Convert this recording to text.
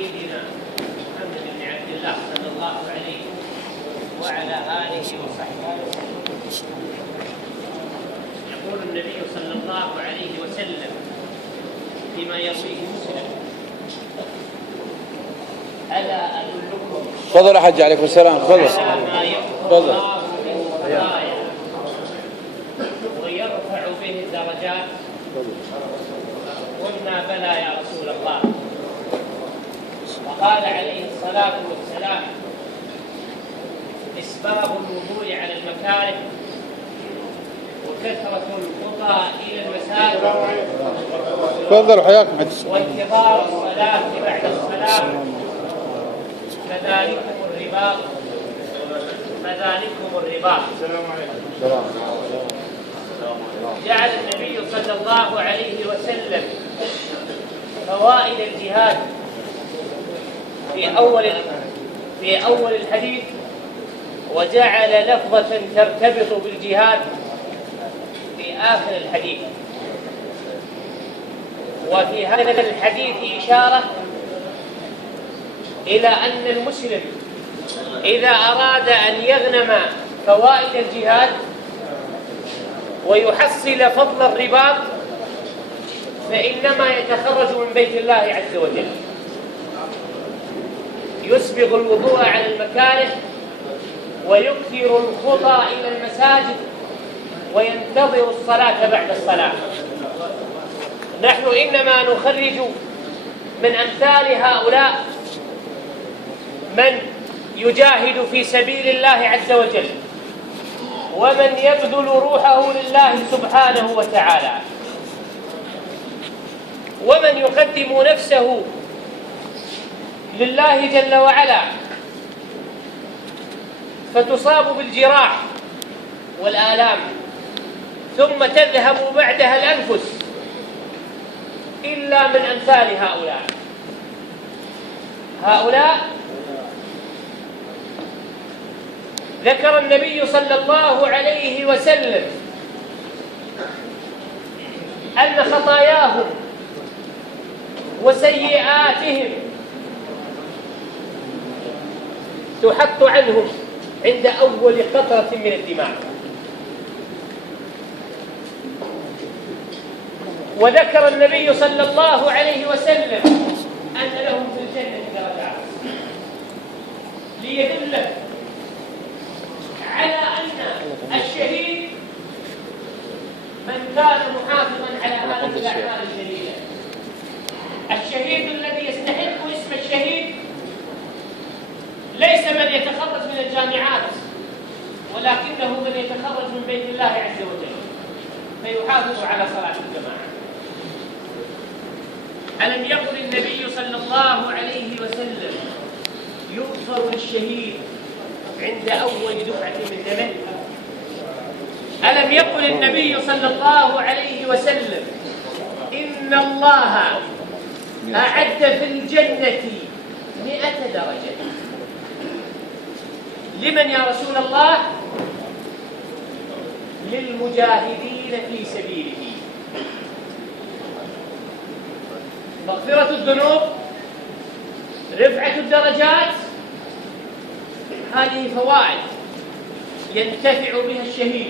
سيدنا محمد بن عبد الله صلى الله عليه وعلى آله وصحبه وسلم. يقول النبي صلى الله عليه وسلم فيما يرويه مسلم: ألا أدلكم تفضل يا حج، عليكم السلام. تفضل على ما يغفر الله به الخطايا ويرفع به الدرجات؟ قلنا: بلى يا رسول الله. وقال عليه الصلاة والسلام: إسباغ الوضوء على المكاره، وكثرة الخطى إلى المساجد، تفضل حياكم. وانتظار الصلاة بعد الصلاة، فذلكم الرباط. جعل النبي صلى الله عليه وسلم فوائد الجهاد في أول الحديث، وجعل لفظة ترتبط بالجهاد في آخر الحديث. وفي هذا الحديث إشارة إلى أن المسلم إذا أراد أن يغنم فوائد الجهاد ويحصل فضل الرباط فإنما يتخرج من بيت الله عز وجل، يسبغ الوضوء على المكاره، ويكثر الخطى إلى المساجد، وينتظر الصلاة بعد الصلاة. نحن إنما نخرج من أمثال هؤلاء من يجاهد في سبيل الله عز وجل، ومن يبذل روحه لله سبحانه وتعالى، ومن يقدم نفسه لله جل وعلا، فتصاب بالجراح والآلام، ثم تذهب بعدها الأنفس، إلا من أمثال هؤلاء ذكر النبي صلى الله عليه وسلم أن خطاياهم وسيئاتهم تحط عنهم عند أول قطرة من الدماء. وذكر النبي صلى الله عليه وسلم أن لهم في الجنة درجات، ليدلك على أن الشهيد من كان محافظا على هذه الأعمال الجليلة. الشهيد الذي يستحق اسم الشهيد ليس من يتخرج من الجامعات، ولكنه من يتخرج من بيت الله عز وجل فيحافظ على صلاة الجماعة. ألم يقل النبي صلى الله عليه وسلم: يغفر للشهيد عند أول دفعة من دمه؟ ألم يقل النبي صلى الله عليه وسلم: إن الله أعد في الجنة 100 درجة؟ لمن يا رسول الله؟ للمجاهدين في سبيله. مغفرة الذنوب، رفعة الدرجات، هذه فوائد ينتفع بها الشهيد.